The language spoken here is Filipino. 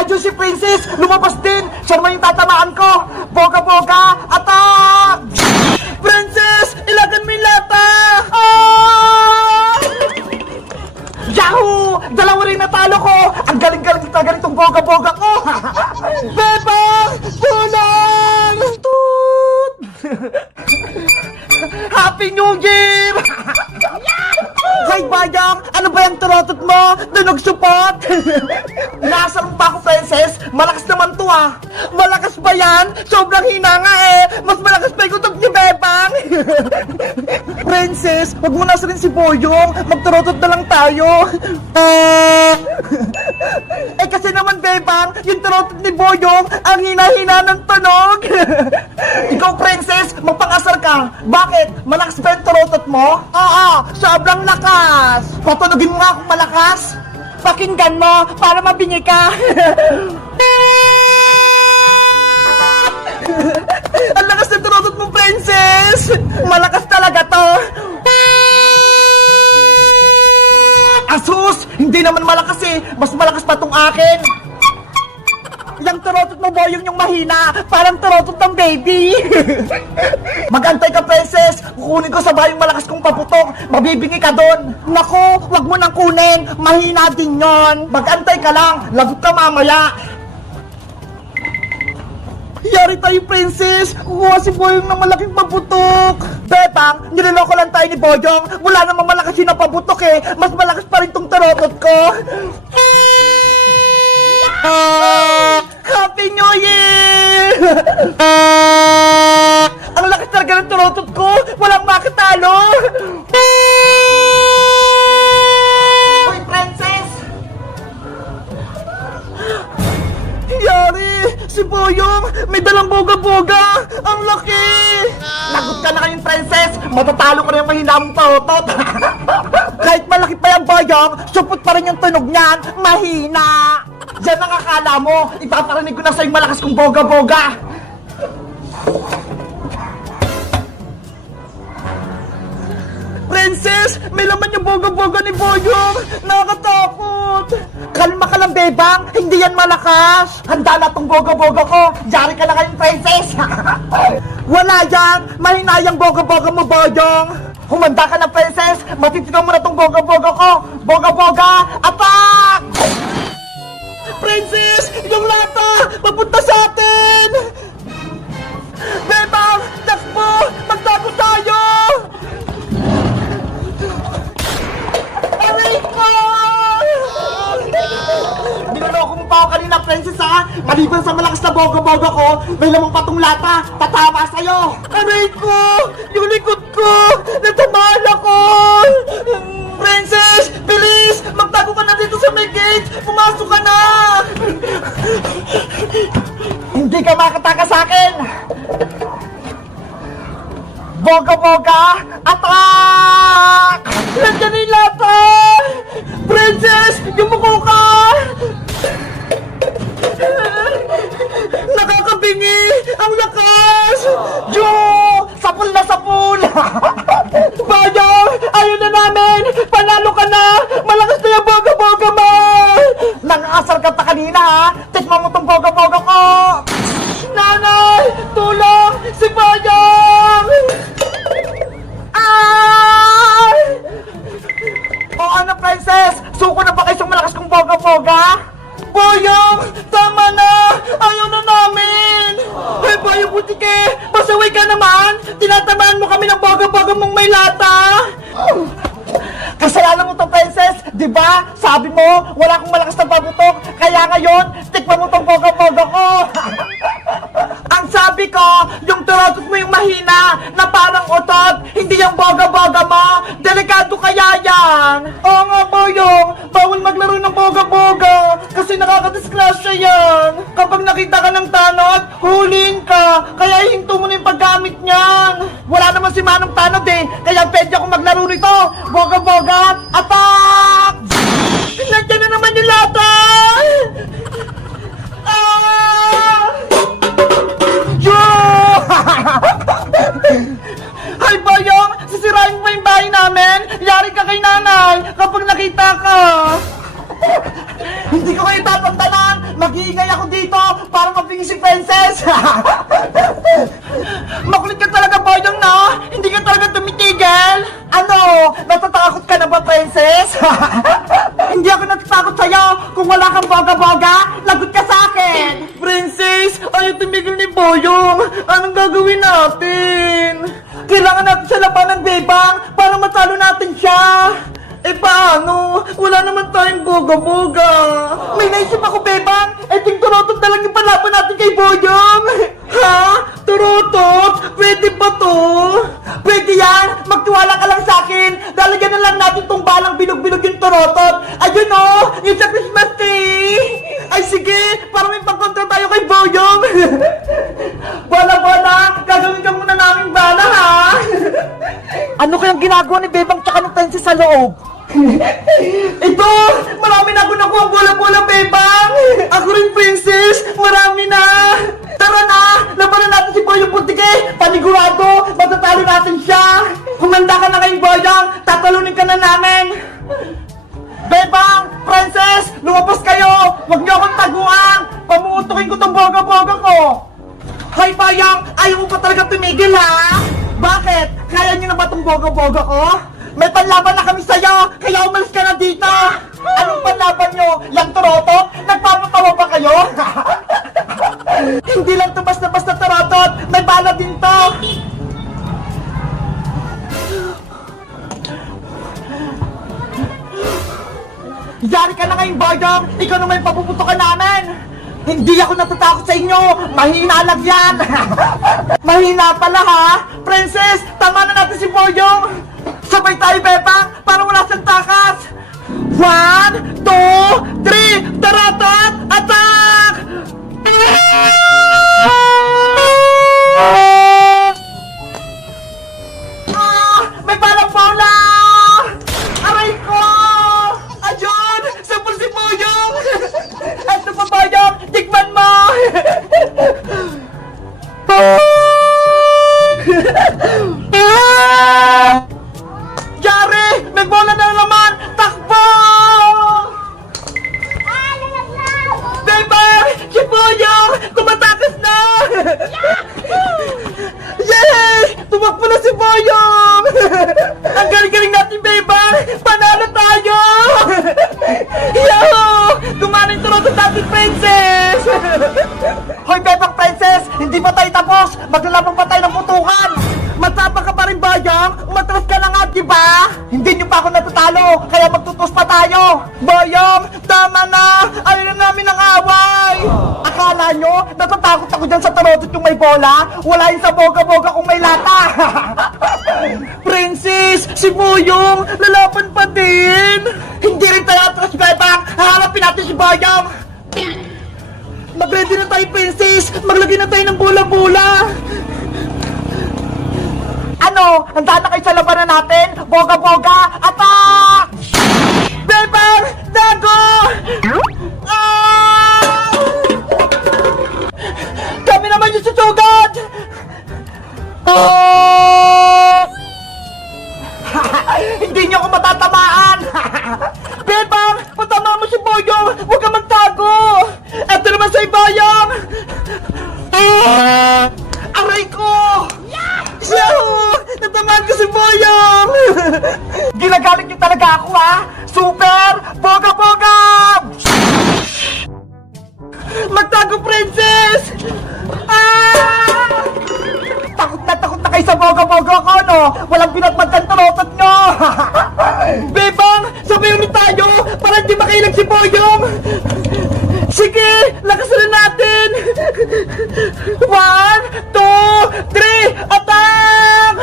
Ayun si Princess! Lumabas din! Siya naman yung tatamaan ko! Boga-boga! Attack! Princess! Ilagan mo yung lata! Ah! Yahoo! Dalawa rin natalo ko! Ang galing-galing talaga nitong boga-boga ko! Bebang! Tulong! Toot! Happy New Year! Hay Bayang! Ano ba yung turotot mo? Tunog support! Nasaan pa ako, Princess? Malakas naman to ah! Malakas ba yan? Sobrang hina nga eh! Mas malakas pa yung kutok ni Bebang! Princess, wag mo nasa rin si Boyong! Magturotot na lang tayo! Eh kasi naman Bebang, yung turotot ni Boyong, ang hina-hina ng tunog! Ikaw, Princess, magpangasar ka! Bakit? Malakas ba yung turotot mo? Oo, sobrang lakas! Patunogin mo nga kung malakas! Pakinggan mo para mabingi ka! Ang lakas ng turotot mo, Princess! Malakas talaga to! Asus! Hindi naman malakas eh! Mas malakas pa tong akin! Yung turotot mo, Boyong, yung mahina! Parang turotot ng baby! Magantay ka, Princess! Kukunin ko sa bayong malakas kong paputok! Mabibingi ka doon! Naku! Wag mo nang kunin! Mahina din yon! Magantay ka lang! Lagot ka mamaya! Yari tayo, Princess! Kukuha si Boyong ng malaking paputok! Bebang, niloloko lang tayo ni Boyong! Wala namang malakas yun na paputok eh! Mas malakas pa rin tong turotot ko! Happy New Year! Ang lakas talaga ng turotot ko! Walang makatalo! Hoy, Princess! Yari! Si Boyong! May dalang boga-boga! Ang laki! Lagot ka na kayong, Princess! Matatalo ko na yung mahina mong turotot! Kahit malaki pa yung Boyong, supot pa rin yung tunog niyan! Mahina! Diyan ang akala mo! Ipaparinig ko na sa'yo malakas kong boga-boga! Princess! May laman yung boga-boga ni Boyong! Nakakatakot! Kalma ka lang, Bebang! Hindi yan malakas! Handa na tong boga-boga ko! Yari ka na kayong, Princess! Wala yan! Mahina yung boga-boga mo, Boyong! Humanda ka na, Princess! Matitigaw mo na tong boga-boga ko! Boga-boga! Attack! Princess! Yung lata! Papunta sa atin! Bebang! Takbo! Magtago tayo! Aray ko! Dinaloko mo pa ako kanina, Princess, ha? Maliban sa malakas na boga-boga ko, may lamang patong lata! Tatama sa'yo! Aray ko! Yung likod ko! Natamaan ako! Princess! Bilis! Magtago ka na dito sa may gate! Pumasok ka na! Hindi ka makataka sa akin! Boga-boga! Attack! Nandiyan yung lata! Princess! Yumuko ka! Nakakabingi! Ang lakas! Jo! Sapul na sapul! Bayang! Ayaw na namin! Panalo ka na! Malakas na yung boga-boga mo! Nang-asar ka pa kanina, ha? Tikman mo tong boga-boga ko! Nanay! Tulong! Si Bayang! Ah! O ano, Princess? Suko na ba kayo sa malakas kong boga-boga? Boyong! Tama na! Ayaw na namin! Hey, Boyong Butike! Pasaway ka naman! Tinatamaan mo kami ng boga-boga mong may lata! Kasalanan mo to, Princess! Diba? Sabi mo, wala akong malakas na pabutok, kaya ngayon, tikman mo tong boga-boga ko! Ang sabi ko, yung turotot mo yung mahina, na parang utot, hindi yung boga-boga mo! Delikado kaya yan! Oo nga, Boyong! Bawal maglaro ng boga-boga! Kasi nakakadisgrasya yan! Kapag nakita ka ng tanod, huling ka! Kaya ihinto mo na yung paggamit niyan! Wala naman si Manong Tanod eh! Kaya pwede akong maglaro nito! Boga-boga! Attack! Nandiyan na naman yung lata! Ah! Yo! Hay, Boyong! Sisirain mo yung bahay namin! Yari ka kay nanay kapag nakita ka! Hindi ko kayo tatantanan! Mag-iingat Makulit ka talaga, Boyong, no? Hindi ka talaga tumitigil. Ano? Natatakot ka na ba, Princess? Hindi ako natatakot sa'yo. Kung wala kang boga-boga, lagot ka sa akin. Princess, ayaw tumigil ni Boyong. Anong gagawin natin? Kailangan natin siya labanan, Bebang, para matalo natin siya. Eh paano? Wala naman tayong boga-boga. May naisip ako, Bebang. Ting turotot na lang yung palaban natin kay Boyong. Ha? Turotot? Pwede ba to? Pwede yan. Magtiwala ka lang sa akin. Lalagyan na lang natin tong balang bilog-bilog yung turotot. Ayun o, yung sa Christmas tree. Ay sige, para may pagkontra tayo kay Boyong. Bala-bala, gagawin ka muna namin bala, ha? Ano kayang ginagawa ni Bebang tsaka ng Princess sa loob? Ito! Marami na ako nakuha bola-bola, Bebang! Ako rin, Princess! Marami na! Tara na! Labanan natin si Boyong Puntike! Panigurado! Matatalo natin siya! Kumanda ka na ngayong Boyong! Tatalunin ka na namin! Bebang! Princess! Lumabas kayo! Huwag niyo akong taguan! Pamuutukin ko tong boga-boga ko! Hoy, Boyong! Ayaw mo pa talaga tumigil, ha? Bakit? Kaya niyo na ba tong boga-boga ko? May panlaban na kami sa'yo, kaya umalis ka na dito! Anong panlaban nyo? Yang turotot? Nagpapatawa ba kayo? Hindi lang to basta-basta turotot, may bala din to! Yari ka na ngayong Boyong! Ikaw naman yung papuputukan namin! Hindi ako natatakot sa inyo! Mahina lang yan! Mahina pala, ha? Princess, tama na natin si Boyong! Sabay tayo, Bebang, para wala siyang takas! 1, 2, 3, taratat, attack! May balang bola! Aray ko! Ayun! Sabol si Boyong! Eto pa, Boyong! Tikman mo! Yari! May bola na naman! Takbo! Bebang! Si Boyong! Tumatakas na! Yay! Tumakbo na si Boyong! Ang galing-galing natin, Bebang! Panalo tayo! Yahoo! Gumana yung turotot natin, Princess! Hoy, Bebang Princess! Hindi pa tayo tapos! Maglalaban pa tayo ng putukan! Matapang ka pa rin, Boyong! Umatras ka na nga, diba? Hindi nyo pa ako natatalo, kaya magtutos pa tayo! Boyong, tama na! Ayaw na namin ang away! Akala nyo, natatakot ako dyan sa tarotot yung may bola? Wala yung sa boga-boga kung may lata! Princess, si Boyong, lalaban pa din! Hindi rin tayo atras, Bebang! Haharapin natin si Boyong! Mag-ready na tayo, Princess! Maglagay na tayo ng bola-bola! Ano? Handa na kayo sa labanan natin? Boga-boga! Attack! Bebang! Dago! Ah! Kami naman yung susugod! Oh! Hindi niyo ako matatamaan! Bebang! Patama mo si Boyong! Huwag ka magtago! Eto naman si Boyong! Aray ko! Yahoo! Natamaan ko si Boyong! Ginagalit niyo talaga ako, ha? Super! Boga-boga! Magtago, Princess! Ah! Takot na kayo sa boga-boga ko, no? Walang pinatmatang turotot nyo! Bebang! Sabay ulit tayo! Para di makailag si Boyong! Sige! Lakasan na natin! 1, 2, 3, attack!